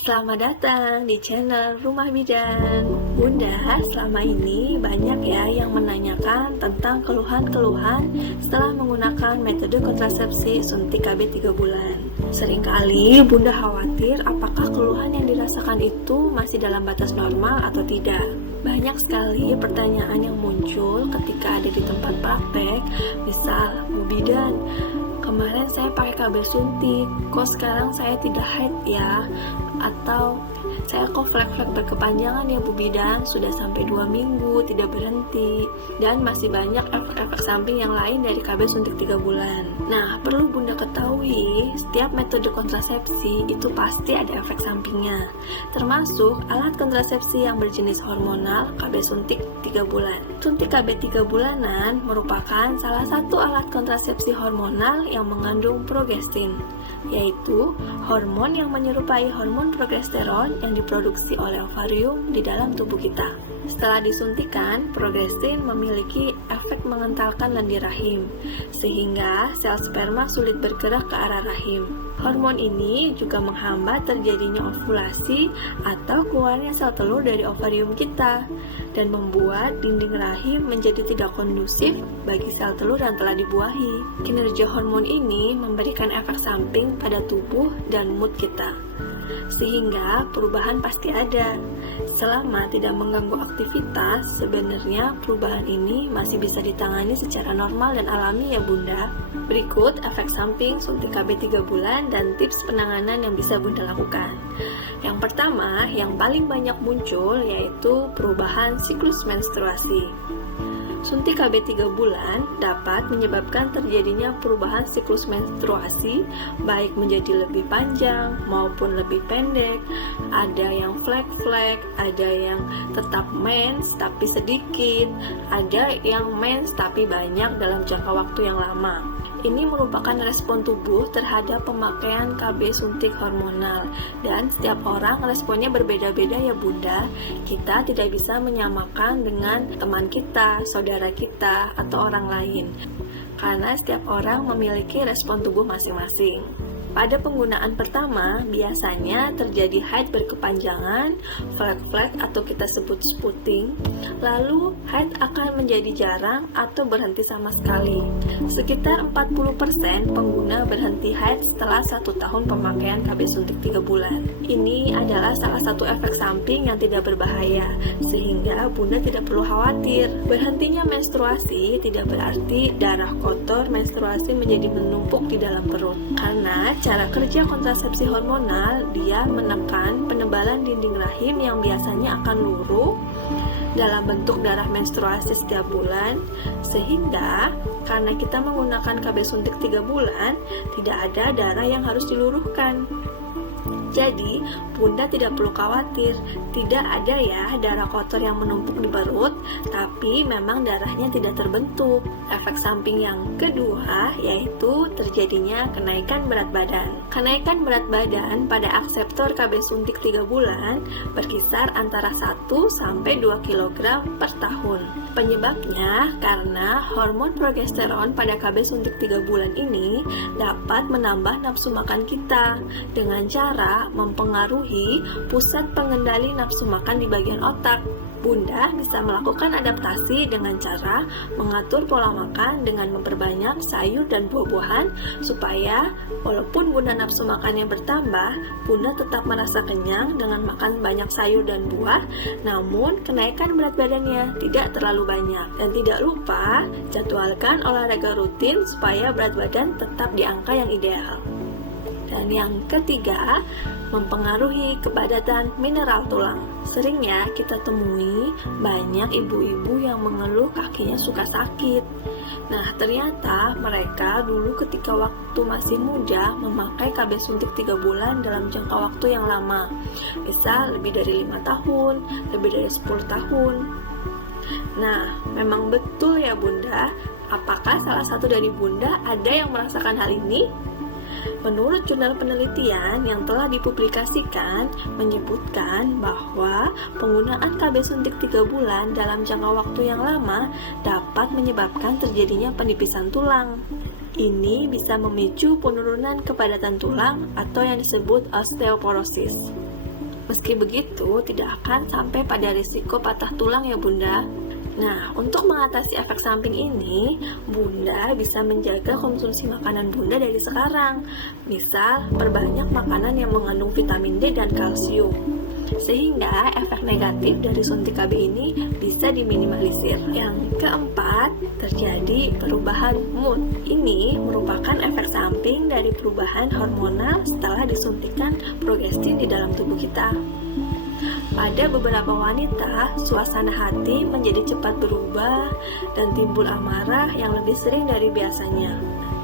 Selamat datang di channel Rumah Bidan. Bunda, selama ini banyak ya yang menanyakan tentang keluhan-keluhan setelah menggunakan metode kontrasepsi suntik KB 3 bulan. Seringkali Bunda khawatir apakah keluhan yang dirasakan itu masih dalam batas normal atau tidak. Banyak sekali pertanyaan yang muncul ketika ada di tempat praktek, misal, Bu Bidan, kemarin saya pakai KB suntik, kok sekarang saya tidak haid ya? Atau saya kok flek-flek berkepanjangan ya Bu Bidan, sudah sampai 2 minggu tidak berhenti, dan masih banyak efek-efek samping yang lain dari KB suntik 3 bulan. Nah, perlu Bunda ketahui, setiap metode kontrasepsi itu pasti ada efek sampingnya, termasuk alat kontrasepsi yang berjenis hormonal KB suntik 3 bulan. Suntik KB 3 bulanan merupakan salah satu alat kontrasepsi hormonal yang mengandung progestin, yaitu hormon yang menyerupai hormon progesteron yang diproduksi oleh ovarium di dalam tubuh kita. Setelah disuntikan, progestin memiliki efek mengentalkan lendir rahim, sehingga sel sperma sulit bergerak ke arah rahim. Hormon ini juga menghambat terjadinya ovulasi atau keluarnya sel telur dari ovarium kita, dan membuat dinding rahim menjadi tidak kondusif bagi sel telur yang telah dibuahi. Kinerja hormon ini memberikan efek samping pada tubuh dan mood kita, sehingga perubahan pasti ada. Selama tidak mengganggu aktivitas, sebenarnya perubahan ini masih bisa ditangani secara normal dan alami ya Bunda. Berikut efek samping suntik KB 3 bulan dan tips penanganan yang bisa Bunda lakukan. Yang pertama, yang paling banyak muncul yaitu perubahan siklus menstruasi. Suntik KB 3 bulan dapat menyebabkan terjadinya perubahan siklus menstruasi, baik menjadi lebih panjang maupun lebih pendek. Ada yang flek-flek, ada yang tetap mens tapi sedikit, ada yang mens tapi banyak dalam jangka waktu yang lama. Ini merupakan respon tubuh terhadap pemakaian KB suntik hormonal, dan setiap orang responnya berbeda-beda ya Bunda. Kita tidak bisa menyamakan dengan teman kita, saudara kita, atau orang lain, karena setiap orang memiliki respon tubuh masing-masing. Pada penggunaan pertama, biasanya terjadi haid berkepanjangan, flek-flek atau kita sebut spotting, lalu haid akan menjadi jarang atau berhenti sama sekali. Sekitar 40% pengguna berhenti haid setelah 1 tahun pemakaian KB suntik 3 bulan. Ini adalah salah satu efek samping yang tidak berbahaya, sehingga Bunda tidak perlu khawatir. Berhentinya menstruasi tidak berarti darah kotor menstruasi menjadi menumpuk di dalam perut, karena cara kerja kontrasepsi hormonal, dia menekan penebalan dinding rahim yang biasanya akan luruh dalam bentuk darah menstruasi setiap bulan, sehingga karena kita menggunakan KB suntik 3 bulan, tidak ada darah yang harus diluruhkan. Jadi, Bunda tidak perlu khawatir, tidak ada ya darah kotor yang menumpuk di perut, tapi memang darahnya tidak terbentuk. Efek samping yang kedua yaitu terjadinya kenaikan berat badan. Kenaikan berat badan pada akseptor KB suntik 3 bulan berkisar antara 1 sampai 2 kg per tahun. Penyebabnya karena hormon progesteron pada KB suntik 3 bulan ini dapat menambah nafsu makan kita dengan cara mempengaruhi pusat pengendali nafsu makan di bagian otak. Bunda bisa melakukan adaptasi dengan cara mengatur pola makan dengan memperbanyak sayur dan buah-buahan, supaya walaupun Bunda nafsu makannya bertambah, Bunda tetap merasa kenyang dengan makan banyak sayur dan buah, namun kenaikan berat badannya tidak terlalu banyak. Dan tidak lupa jadwalkan olahraga rutin supaya berat badan tetap di angka yang ideal. Dan yang ketiga, mempengaruhi kepadatan mineral tulang. Seringnya kita temui banyak ibu-ibu yang mengeluh kakinya suka sakit. Nah, ternyata mereka dulu ketika waktu masih muda memakai KB suntik 3 bulan dalam jangka waktu yang lama. Misal lebih dari 5 tahun, lebih dari 10 tahun. Nah, memang betul ya Bunda. Apakah salah satu dari Bunda ada yang merasakan hal ini? Menurut jurnal penelitian yang telah dipublikasikan menyebutkan bahwa penggunaan KB suntik 3 bulan dalam jangka waktu yang lama dapat menyebabkan terjadinya penipisan tulang. Ini bisa memicu penurunan kepadatan tulang atau yang disebut osteoporosis. Meski begitu, tidak akan sampai pada risiko patah tulang ya Bunda. Nah, untuk mengatasi efek samping ini, Bunda bisa menjaga konsumsi makanan Bunda dari sekarang. Misal, perbanyak makanan yang mengandung vitamin D dan kalsium, sehingga efek negatif dari suntik KB ini bisa diminimalisir. Yang keempat, terjadi perubahan mood. Ini merupakan efek samping dari perubahan hormonal setelah disuntikan progestin di dalam tubuh kita. Pada beberapa wanita, suasana hati menjadi cepat berubah dan timbul amarah yang lebih sering dari biasanya.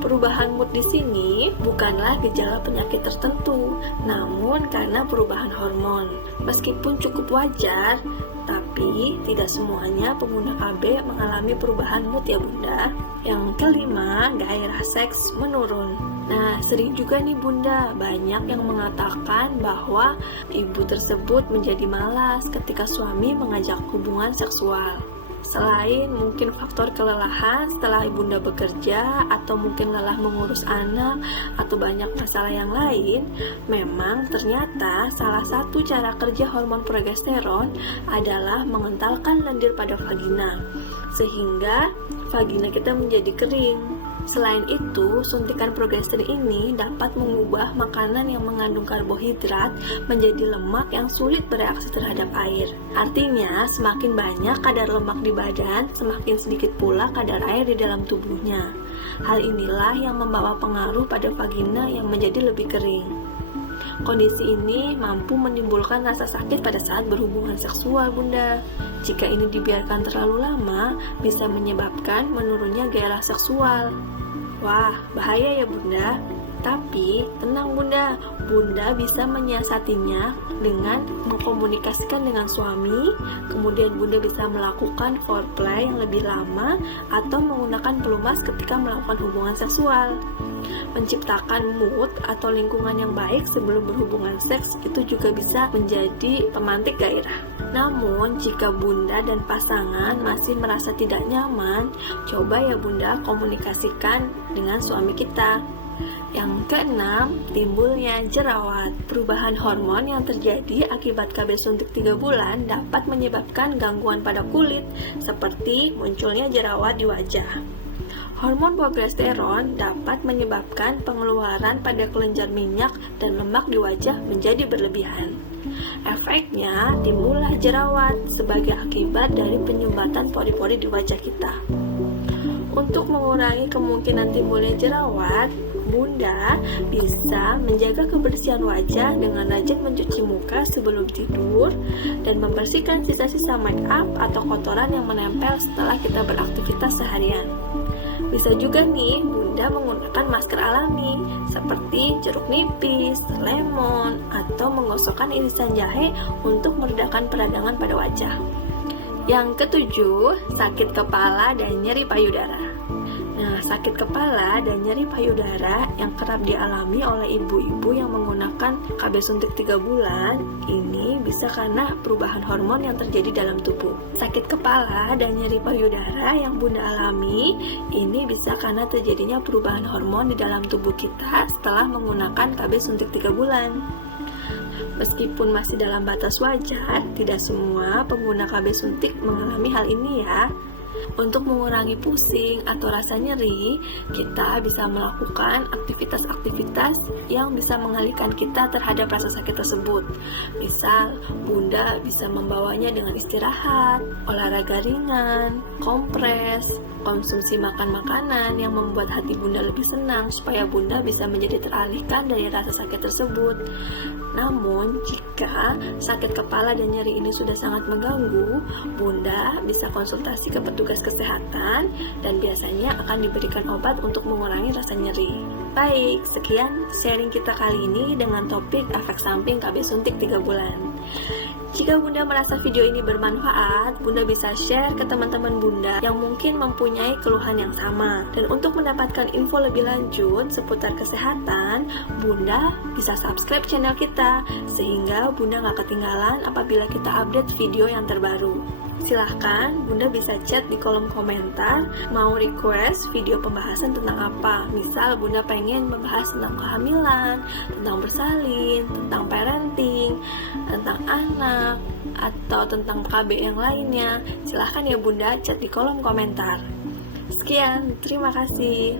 Perubahan mood di sini bukanlah gejala penyakit tertentu, namun karena perubahan hormon. Meskipun cukup wajar, tapi tidak semuanya pengguna KB mengalami perubahan mood ya Bunda. Yang kelima, gairah seks menurun. Nah, sering juga nih Bunda, banyak yang mengatakan bahwa ibu tersebut menjadi malas ketika suami mengajak hubungan seksual. Selain mungkin faktor kelelahan setelah ibunda bekerja, atau mungkin lelah mengurus anak, atau banyak masalah yang lain, memang ternyata salah satu cara kerja hormon progesteron adalah mengentalkan lendir pada vagina, sehingga vagina kita menjadi kering. Selain itu, suntikan progesteron ini dapat mengubah makanan yang mengandung karbohidrat menjadi lemak yang sulit bereaksi terhadap air. Artinya, semakin banyak kadar lemak di badan, semakin sedikit pula kadar air di dalam tubuhnya. Hal inilah yang membawa pengaruh pada vagina yang menjadi lebih kering. Kondisi ini mampu menimbulkan rasa sakit pada saat berhubungan seksual, Bunda. Jika ini dibiarkan terlalu lama, bisa menyebabkan menurunnya gairah seksual. Wah, bahaya ya Bunda. Tapi, tenang Bunda, Bunda bisa menyiasatinya dengan mengkomunikasikan dengan suami, kemudian Bunda bisa melakukan foreplay yang lebih lama, atau menggunakan pelumas ketika melakukan hubungan seksual. Menciptakan mood atau lingkungan yang baik sebelum berhubungan seks itu juga bisa menjadi pemantik gairah. Namun, jika Bunda dan pasangan masih merasa tidak nyaman, coba ya Bunda komunikasikan dengan suami kita. Yang keenam, timbulnya jerawat. Perubahan hormon yang terjadi akibat KB suntik 3 bulan dapat menyebabkan gangguan pada kulit, seperti munculnya jerawat di wajah. Hormon progesteron dapat menyebabkan pengeluaran pada kelenjar minyak dan lemak di wajah menjadi berlebihan. Efeknya, timbullah jerawat sebagai akibat dari penyumbatan pori-pori di wajah kita. Untuk mengurangi kemungkinan timbulnya jerawat, Bunda bisa menjaga kebersihan wajah dengan rajin mencuci muka sebelum tidur dan membersihkan sisa-sisa make up atau kotoran yang menempel setelah kita beraktivitas seharian. Bisa juga nih Bunda menggunakan masker alami seperti jeruk nipis, lemon, atau menggosokkan irisan jahe untuk meredakan peradangan pada wajah. Yang ketujuh, sakit kepala dan nyeri payudara. Nah, sakit kepala dan nyeri payudara yang kerap dialami oleh ibu-ibu yang menggunakan KB suntik 3 bulan ini bisa karena perubahan hormon yang terjadi dalam tubuh. Sakit kepala dan nyeri payudara yang Bunda alami ini bisa karena terjadinya perubahan hormon di dalam tubuh kita setelah menggunakan KB suntik 3 bulan. Meskipun masih dalam batas wajar, tidak semua pengguna KB suntik mengalami hal ini ya. Untuk mengurangi pusing atau rasa nyeri, kita bisa melakukan aktivitas-aktivitas yang bisa mengalihkan kita terhadap rasa sakit tersebut. Misal, Bunda bisa membawanya dengan istirahat, olahraga ringan, kompres, konsumsi makan makanan yang membuat hati Bunda lebih senang supaya Bunda bisa menjadi teralihkan dari rasa sakit tersebut. Namun, jika sakit kepala dan nyeri ini sudah sangat mengganggu, Bunda bisa konsultasi ke petugas kesehatan dan biasanya akan diberikan obat untuk mengurangi rasa nyeri. Baik, sekian sharing kita kali ini dengan topik efek samping KB suntik 3 bulan. Jika Bunda merasa video ini bermanfaat, Bunda bisa share ke teman-teman Bunda yang mungkin mempunyai keluhan yang sama. Dan untuk mendapatkan info lebih lanjut seputar kesehatan, Bunda bisa subscribe channel kita, sehingga Bunda gak ketinggalan apabila kita update video yang terbaru. Silahkan Bunda bisa chat di kolom komentar mau request video pembahasan tentang apa. Misal Bunda pengen membahas tentang kehamilan, tentang bersalin, tentang parenting, tentang anak, atau tentang KB yang lainnya. Silahkan ya Bunda chat di kolom komentar. Sekian, terima kasih.